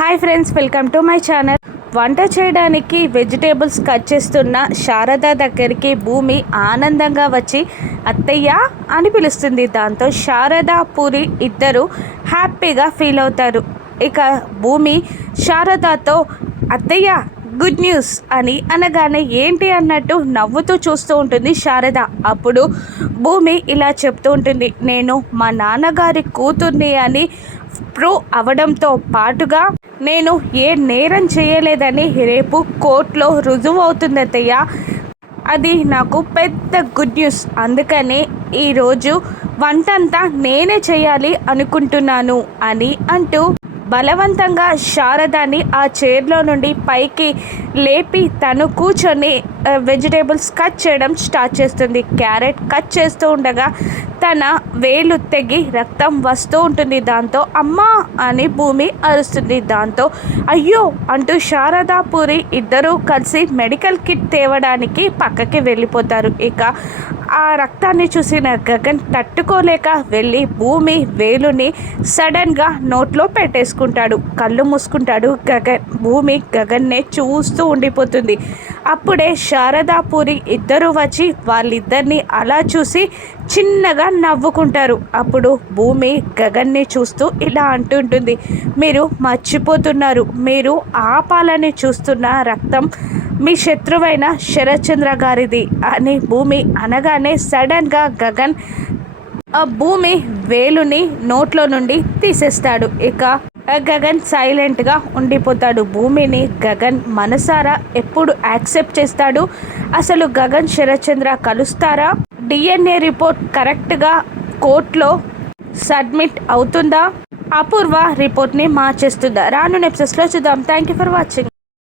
Hi friends, welcome to my channel. వంట చేయడానికి vegetables cut చేస్తున్న శారద దగ్గరికి భూమి ఆనందంగా వచ్చి అత్తయ్య అని పిలుస్తుంది. దాంతో శారద పూరి ఇద్దరు హ్యాపీగా ఫీల్ అవుతారు. ఇక భూమి శారదతో అత్తయ్య గుడ్ న్యూస్ అని అనగానే ఏంటి అన్నట్టు నవ్వుతూ చూస్తూ ఉంటుంది శారద. అప్పుడు భూమి ఇలా చెప్తూ ఉంటుంది, నేను మా నాన్నగారి కూతుర్ని అని ప్రూవ్ అవడంతో పాటుగా నేను ఏ నేరం చేయలేదని రేపు కోర్టులో రుజువు అవుతుంది అత్తయ్య. అది నాకు పెద్ద గుడ్ న్యూస్. అందుకనే ఈరోజు వంటంతా నేనే చేయాలి అనుకుంటున్నాను అని అంటూ బలవంతంగా శారదాని ఆ చైర్లో నుండి పైకి లేపి తను కూర్చొని వెజిటేబుల్స్ కట్ చేయడం స్టార్ట్ చేస్తుంది. క్యారెట్ కట్ చేస్తూ ఉండగా తన వేలు తెగి రక్తం వస్తూ ఉంటుంది. దాంతో అమ్మా అని భూమి అరుస్తుంది. దాంతో అయ్యో అంటూ శారదా పూరి ఇద్దరూ కలిసి మెడికల్ కిట్ తేవడానికి పక్కకి వెళ్ళిపోతారు. ఇక ఆ రక్తాన్ని చూసిన గగన్ తట్టుకోలేక వెళ్ళి భూమి వేలుని సడన్గా నోట్లో పెట్టేసుకుంటాడు. కళ్ళు మూసుకుంటాడు గగన్. భూమి గగన్నే చూస్తూ ఉండిపోతుంది. అప్పుడే శారదాపూరి ఇద్దరు వచ్చి వాళ్ళిద్దరిని అలా చూసి చిన్నగా నవ్వుకుంటారు. అప్పుడు భూమి గగన్ని చూస్తూ ఇలా అంటుంటుంది, మీరు మర్చిపోతున్నారు, మీరు ఆపాలని చూస్తున్న రక్తం మీ శత్రువైన శరత్చంద్ర గారిది అని భూమి అనగానే సడన్గా గగన్ ఆ భూమి వేలుని నోట్లో నుండి తీసేస్తాడు. ఇక గగన్ సైలెంట్గా ఉండిపోతాడు. భూమిని గగన్ మనసారా ఎప్పుడు యాక్సెప్ట్ చేస్తాడు? అసలు గగన్ శరత్చంద్ర కలుస్తారా? DNA రిపోర్ట్ కరెక్ట్గా కోర్టులో సబ్మిట్ అవుతుందా? అపూర్వ రిపోర్ట్ని మార్చేస్తుందా? రానున్న ఎపిసోడ్స్లో చూద్దాం. Thank you for watching.